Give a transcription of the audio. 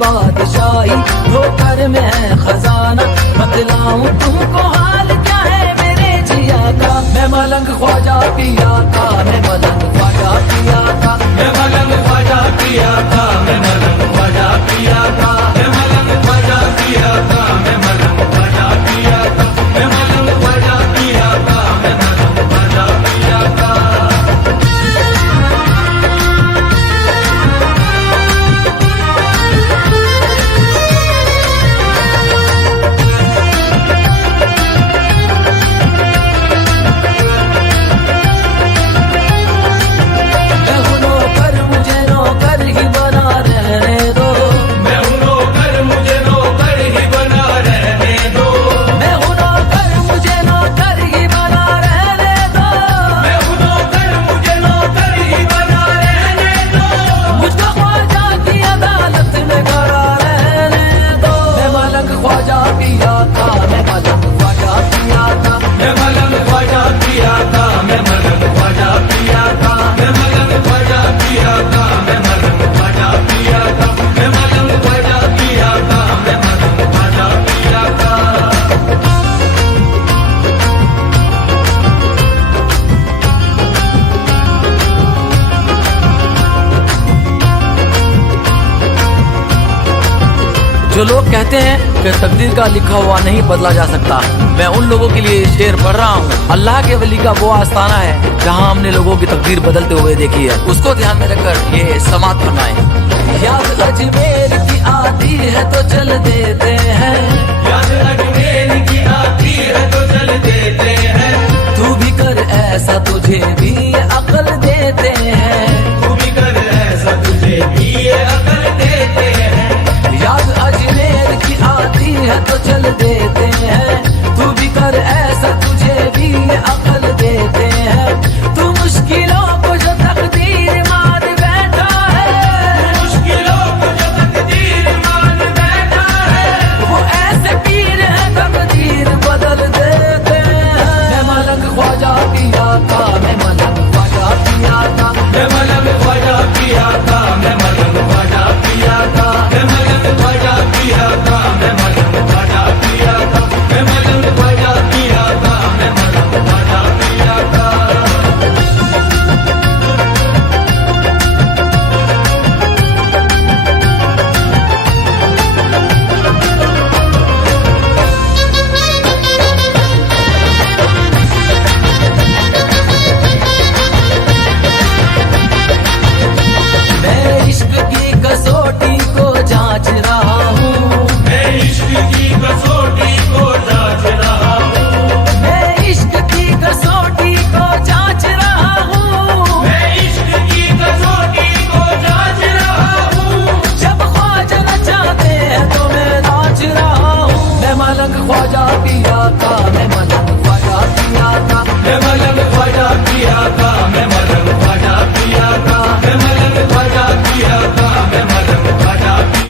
बादशाही, ठोकर में है खजाना। बतलाऊं तुमको हाल क्या है मेरे जिया का। मैं मलंग ख्वाजा पिया का, मैं मलंग ख्वाजा पिया का, मैं मलंग ख्वाजा पिया का, मैं मलंग ख्वाजा पिया का, मैं मलंग ख्वाजा पिया का, मैं मलंग ख्वाजा पिया का, मैं मलंग ख्वाजा पिया का, मैं मलंग ख्वाजा पिया का। जो लोग कहते हैं कि तकदीर का लिखा हुआ नहीं बदला जा सकता, मैं उन लोगों के लिए शेर पढ़ रहा हूँ। अल्लाह के वली का वो आस्थाना है जहाँ हमने लोगों की तकदीर बदलते हुए देखी है, उसको ध्यान में रखकर ये समात फरमाएं। याद अजमेर की आती है तो चल देते हैं, याद अजमेर की आती है तो चल देते हैं। तू भी कर ऐसा तुझे भी अकल देते हैं, तू भी कर ऐसा तुझे भी अकल देते हैं। याद अजमेर की आती है तो चल देते हैं, तू भी कर ऐसा तुझे भी अकल देते हैं। तू मुश्किलों को जो तकदीर मान बैठा है, मुश्किलों को जो तकदीर मान बैठा है, वो ऐसे पीर है तकदीर बदल देते हैं। मैं मलंग ख्वाजा पिया का,